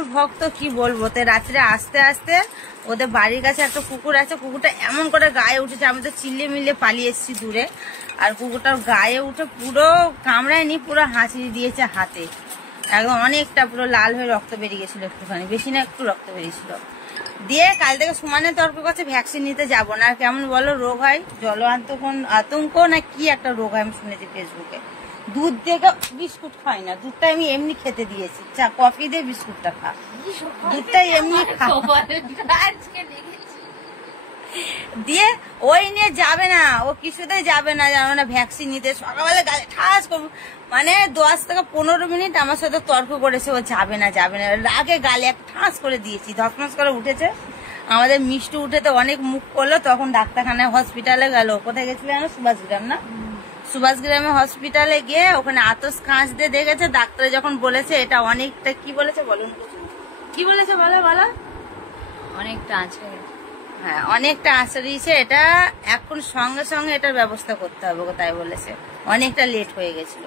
কুকুর ভক্ত কি বলবো। তো রাত্রে আস্তে আস্তে ওদের বাড়ির কাছে একটা কুকুর আছে, কুকুরটা এমন করে গায়ে উঠেছে, আমি তো চিল্লে মিল্লে পালিয়ে এসেছি দূরে। আর কুকুরটার গায়ে উঠে পুরো কামড়ায়নি, পুরো হাঁচি দিয়েছে হাতে, একদম অনেকটা পুরো লাল হয়ে রক্ত বেরিয়ে গেছিল, একটুখানি বেশি না একটু রক্ত বেরিয়েছিল। দিয়ে কাল থেকে সুমানের তর্ক করছে ভ্যাকসিন নিতে যাবো না। কেমন বলো রোগ হয়, জল আতঙ্ক না কি একটা রোগ হয় আমি শুনেছি ফেসবুকে। দুধ দিয়ে বিস্কুট খাই না, দুধটা আমি এমনি খেতে দিয়েছি, চা কফি দিয়ে বিস্কুটটা খা, দুধটা এমনি খা। দিয়ে ওই নিয়ে যাবে না, ও কিছুতেই যাবে না, জানো না ভ্যাকসিন নিতে। সকালবেলা গালে ঠাস করবো, মানে 10 থেকে 15 মিনিট আমার সাথে তর্ক করেছে, ও যাবে না যাবে না। রাগে গালে এক ঠাস করে দিয়েছি, ধকমস করে উঠেছে। আমাদের মিষ্টি উঠে তো অনেক মুখ করলো, তখন ডাক্তারখানায় হসপিটালে গেল। কোথায় গেছিল জানো? সুভাষগ্রাম না, সুভাষগ্রামে হসপিটালে গিয়ে ওখানে আতস খাঁচ দিয়ে দেখেছে। ডাক্তার যখন বলেছে এটা অনেকটা, কি বলেছে বলুন, কি বলেছে বলো বলো, অনেকটা আছে, হ্যাঁ অনেকটা আঁচড় দিয়েছে, এটা এখন সঙ্গে সঙ্গে এটার ব্যবস্থা করতে হবে, তাই বলেছে। অনেকটা লেট হয়ে গেছিল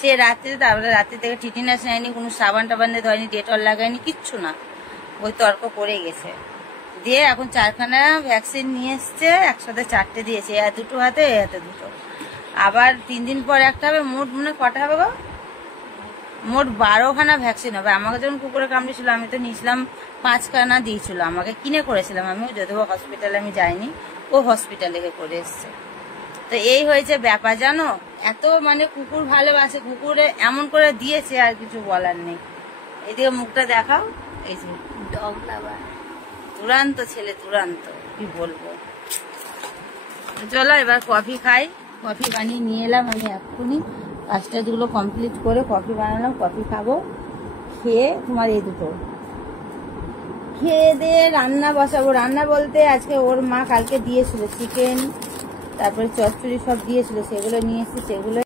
সে রাত্রে, তারপরে রাত্রি থেকে টিটিনাস নেয়নি, কোনো সাবান টাবান দিয়ে ধরেনি, ডেটল লাগায়নি, কিচ্ছু না, ওই তর্ক করে গেছে। দিয়ে এখন 4খানা ভ্যাকসিন নিয়ে এসছে, একসাথে 4টে দিয়েছে, এ দুটো হাতে এ হাতে দুটো, আবার 3 দিন পর একটা হবে। মোট মনে কটা হবে গো? মোট 12খানা ভ্যাকসিন হবে। আমাকে যখন কুকুরে কামড়েছিল আমি তো নিয়েছিলাম 5খানা দিয়েছিল, আমাকে কিনে করেছিলাম আমি, যদিও হসপিটালে আমি যাইনি, ও হসপিটালে করে এসছে। তো এই হয়েছে ব্যাপার জানো, এত মানে কুকুর ভালোবাসে, কুকুরে এমন করে দিয়েছে আর কিছু বলার নেই। এদিকে মুখটা দেখাও, এই যে ডগ লাভার, দুরান্ত ছেলে, দুরান্ত, কি বলবো। চলো এবার কফি খাই, কফি বানিয়ে নিয়ে এলাম আমি এক্ষুনি, কাজটাজগুলো কমপ্লিট করে কফি বানালাম, কফি খাবো, খেয়ে তোমার এই দুটো খেয়ে দিয়ে রান্না বসাবো। রান্না বলতে আজকে ওর মা কালকে দিয়েছিল চিকেন, তারপরে চচ্চড়ি সব দিয়েছিল, সেগুলো নিয়ে এসেছি, সেগুলো